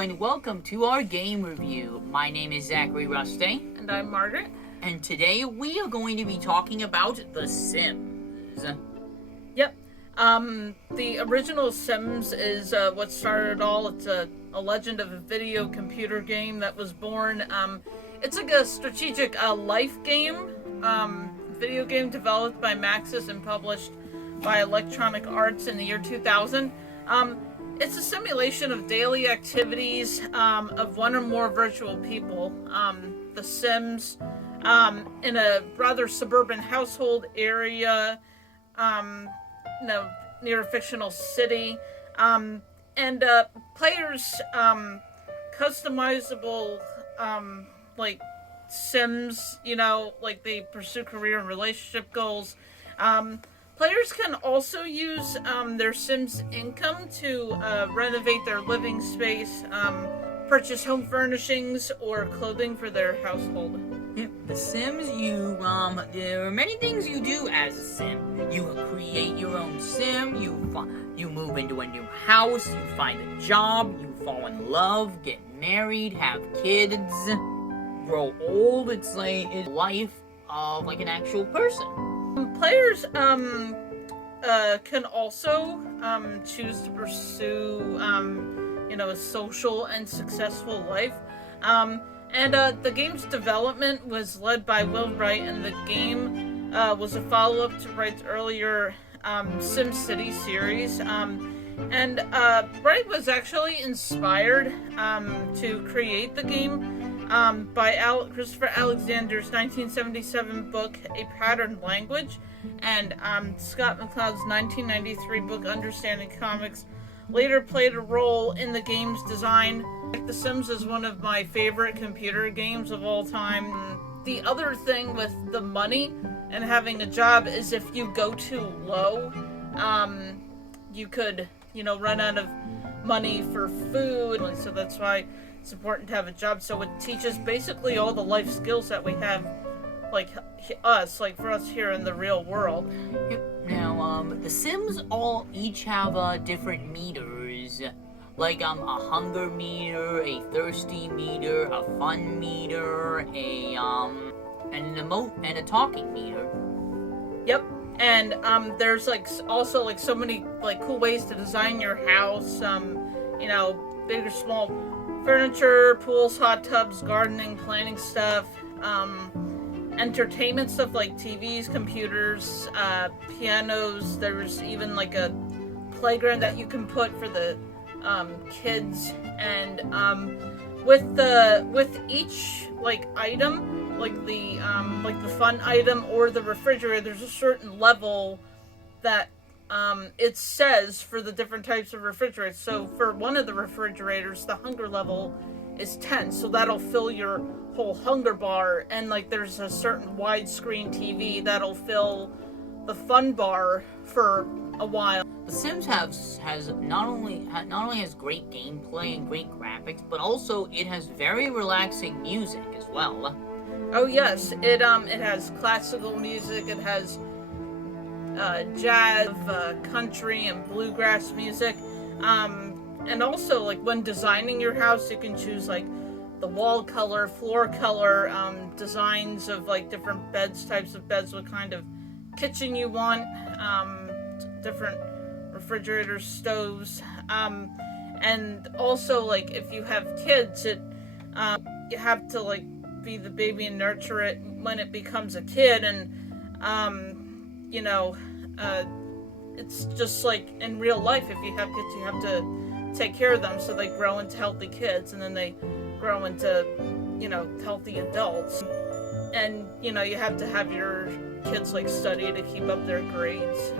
and welcome to our game review. My name is Zachary Ruste. And I'm Margaret. And today we are going to be talking about The Sims. Yep. The original Sims is what started it all. It's a legend of a video computer game that was born. It's like a strategic life game. Video game developed by Maxis and published by Electronic Arts in the year 2000. It's a simulation of daily activities of one or more virtual people. The Sims in a rather suburban household area, near a fictional city, and players customizable like Sims. Like they pursue career and relationship goals. Players can also use their Sims income to renovate their living space, purchase home furnishings, or clothing for their household. The Sims, there are many things you do as a Sim. You create your own Sim, you move into a new house, you find a job, you fall in love, get married, have kids, grow old. It's like a life of like an actual person. Players can also choose to pursue a social and successful life. And the game's development was led by Will Wright, and the game was a follow-up to Wright's earlier SimCity series. And Wright was actually inspired to create the game by Christopher Alexander's 1977 book, A Patterned Language, and Scott McCloud's 1993 book, Understanding Comics, later played a role in the game's design. The Sims is one of my favorite computer games of all time. The other thing with the money and having a job is if you go too low, you could, run out of money for food. And so that's why it's important to have a job. So it teaches basically all the life skills that we have, for us here in the real world. Now, the Sims each have different meters. Like a hunger meter, a thirsty meter, a fun meter, and a talking meter. Yep. And there's also so many cool ways to design your house. Big or small furniture, pools, hot tubs, gardening, planning stuff, entertainment stuff like TVs, computers, pianos. There's even a playground that you can put for the kids, and with each item, the fun item or the refrigerator, there's a certain level that it says for the different types of refrigerators. So for one of the refrigerators, the hunger level is 10, so that'll fill your whole hunger bar, and there's a certain widescreen TV that'll fill the fun bar for a while. The Sims has not only has great gameplay and great graphics, but also it has very relaxing music as well. Oh yes, it has classical music. It has jazz, country, and bluegrass music. And also when designing your house, you can choose the wall color, floor color, designs of different types of beds, what kind of kitchen you want, different refrigerators, stoves, and also if you have kids, you have to be the baby and nurture it when it becomes a kid, and it's just in real life. If you have kids, you have to take care of them so they grow into healthy kids, and then they grow into healthy adults. And you have to have your kids study to keep up their grades.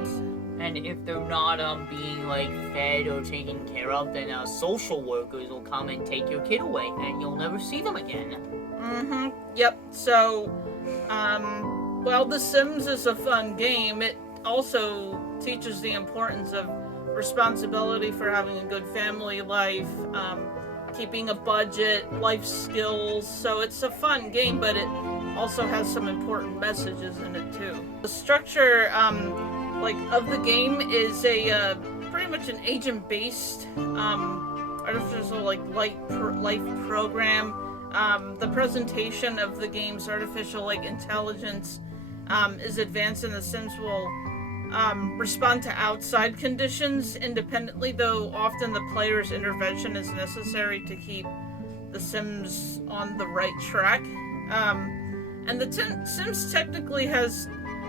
And if they're not being fed or taken care of, then social workers will come and take your kid away, and you'll never see them again. Yep. So, while The Sims is a fun game, it also teaches the importance of responsibility for having a good family life, keeping a budget, life skills. So it's a fun game, but it also has some important messages in it too. The structure of the game is a pretty much an agent-based artificial life program. The presentation of the game's artificial intelligence is advanced, and the Sims will respond to outside conditions independently, though often the player's intervention is necessary to keep the Sims on the right track. And the Sims technically has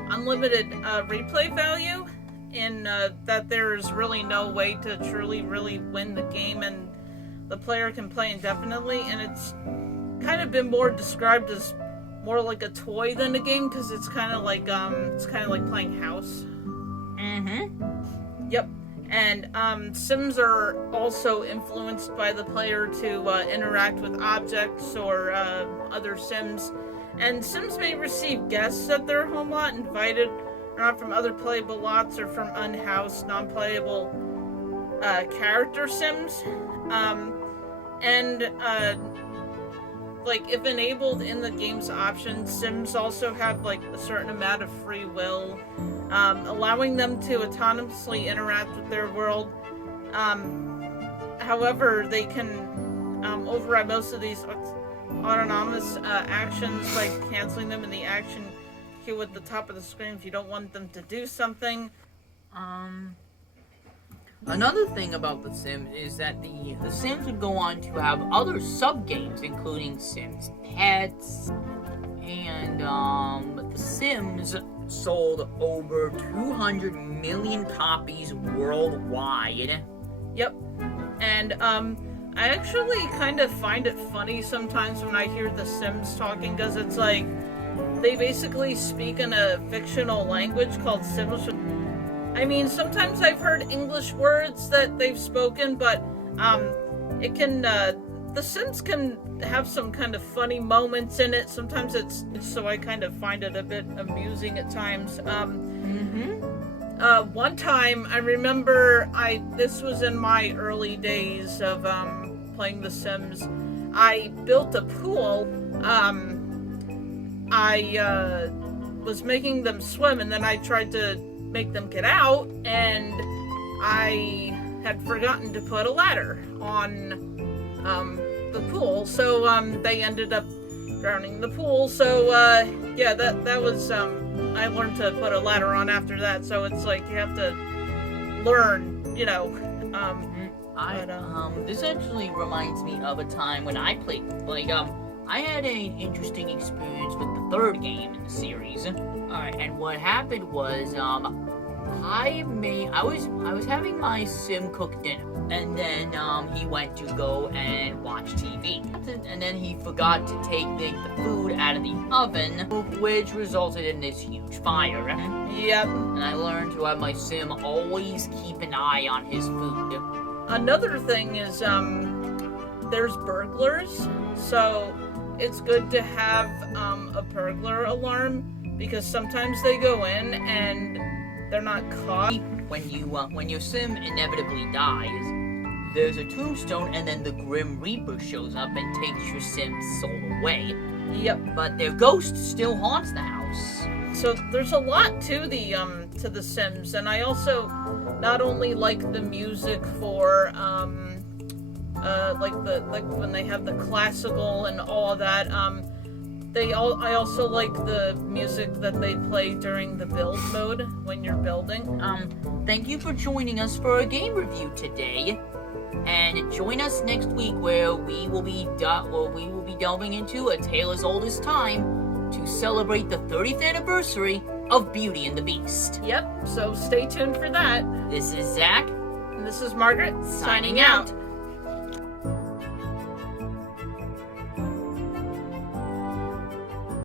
unlimited replay value in that there's really no way to truly really win the game, and the player can play indefinitely, and it's kind of been more described as more like a toy than a game, because it's kind of like playing house. Yep. And Sims are also influenced by the player to interact with objects or other Sims. And Sims may receive guests at their home lot, invited or not from other playable lots or from unhoused, non-playable character Sims. If enabled in the game's options, Sims also have a certain amount of free will, allowing them to autonomously interact with their world. However, they can override most of these autonomous actions by canceling them in the action queue at the top of the screen if you don't want them to do something. Another thing about The Sims is that the Sims would go on to have other sub-games, including Sims Pets, and The Sims sold over 200 million copies worldwide. Yep. And I actually kind of find it funny sometimes when I hear The Sims talking, because it's like they basically speak in a fictional language called Sims. I mean, sometimes I've heard English words that they've spoken, but The Sims can have some kind of funny moments in it. Sometimes it's so I kind of find it a bit amusing at times. One time I remember this was in my early days of playing The Sims. I built a pool. I was making them swim, and then I tried to make them get out, and I had forgotten to put a ladder on the pool, so they ended up drowning in the pool. So yeah, that was I learned to put a ladder on after that. So it's like you have to learn, This actually reminds me of a time when I played I had an interesting experience with the third game in the series. Alright, and what happened was, I was having my Sim cook dinner, and then, he went to go and watch TV. And then he forgot to take the food out of the oven, which resulted in this huge fire. Yep. And I learned to have my Sim always keep an eye on his food. Another thing is, there's burglars, so it's good to have a burglar alarm, because sometimes they go in and they're not caught. When your Sim inevitably dies, there's a tombstone, and then the Grim Reaper shows up and takes your Sim's soul away. Yep. But their ghost still haunts the house. So there's a lot to the Sims, and I also not only like the music for when they have the classical and all of that. I also like the music that they play during the build mode when you're building. Thank you for joining us for a game review today, and join us next week where we will be delving into A Tale as Old as Time to celebrate the 30th anniversary of Beauty and the Beast. Yep. So stay tuned for that. This is Zach. And this is Margaret signing out.